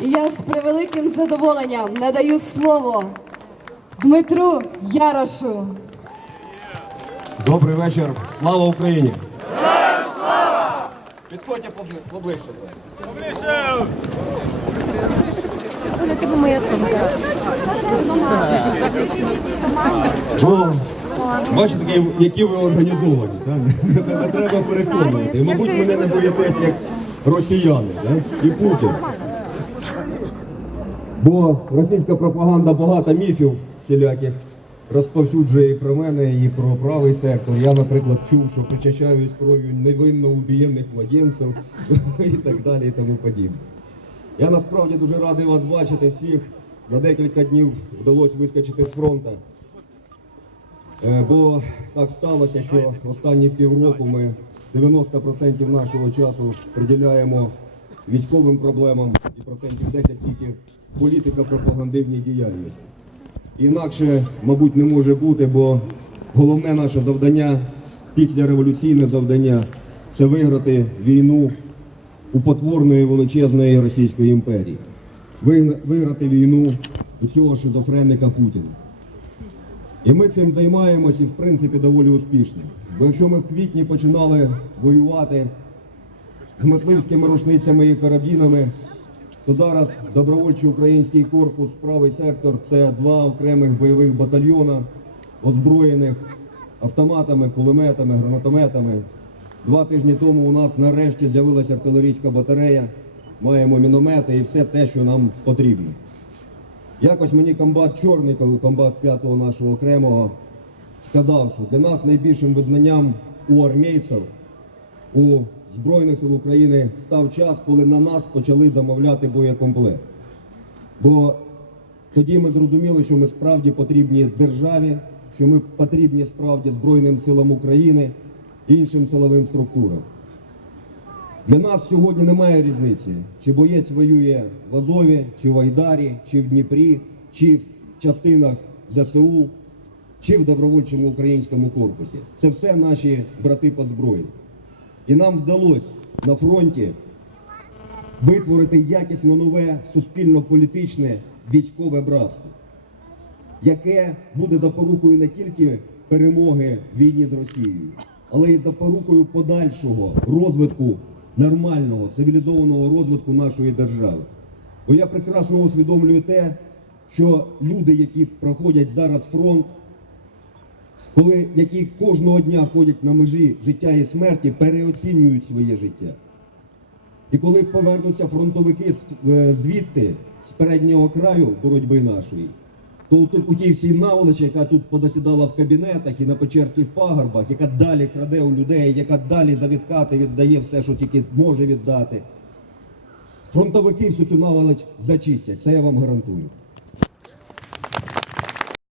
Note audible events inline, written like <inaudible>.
І я з превеликим задоволенням надаю слово Дмитру Ярошу. Добрий вечір. Слава Україні! слава! Підходьте побли- поближче. О, бачите, які, ви організовані. Так? Не, треба переконувати. Мабуть, мене не боїтесь як росіяни так? і Путін. Бо російська пропаганда багато міфів всіляких розповсюджує і про мене, і про правий сектор. Я, наприклад, чув, що причащаюсь кров'ю невинно убієнних младенців <laughs> і так далі і тому подібне. Я насправді дуже радий вас бачити всіх. На декілька днів вдалося вискочити з фронту. Е, Бо так сталося, що останні півроку ми 90% нашого часу приділяємо військовим проблемам і процентів 10 тільки політико-пропагандивній діяльності. Інакше, мабуть, не може бути, бо головне наше завдання, післяреволюційне завдання це виграти війну у потворної величезної Російської імперії. Виграти війну у цього шизофреника Путіна. І ми цим займаємося і в принципі доволі успішно. Бо якщо ми в квітні починали воювати з мисливськими рушницями і карабінами, то зараз добровольчий український корпус, правий сектор це два окремих бойових батальйона, озброєних автоматами, кулеметами, гранатометами. Два тижні тому у нас нарешті з'явилася артилерійська батарея, маємо міномети і все те, що нам потрібно. Якось мені комбат Чорний, коли комбат 5-го нашого окремого, сказав, що для нас найбільшим визнанням у армійців, у Збройних сил України став час, коли на нас почали замовляти боєкомплект. Бо тоді ми зрозуміли, що ми справді потрібні державі, що ми потрібні справді Збройним силам України іншим силовим структурам. Для нас сьогодні немає різниці, чи боєць воює в Азові, чи в Айдарі, чи в Дніпрі, чи в частинах ЗСУ, чи в добровольчому українському корпусі. Це все наші брати по зброї. І нам вдалося на фронті витворити якісно нове суспільно-політичне військове братство, яке буде запорукою не тільки перемоги в війні з Росією, але й запорукою подальшого розвитку нормального цивілізованого розвитку нашої держави. Бо я прекрасно усвідомлюю те, що люди, які проходять зараз фронт, коли які кожного дня ходять на межі життя і смерті, переоцінюють своє життя. І коли повернуться фронтовики е, звідти, з переднього краю боротьби нашої, то у, тій всій наволочі, яка тут позасідала в кабінетах і на Печерських пагорбах, яка далі краде у людей, яка далі за відкати віддає все, що тільки може віддати, фронтовики всю цю наволоч зачистять, це я вам гарантую.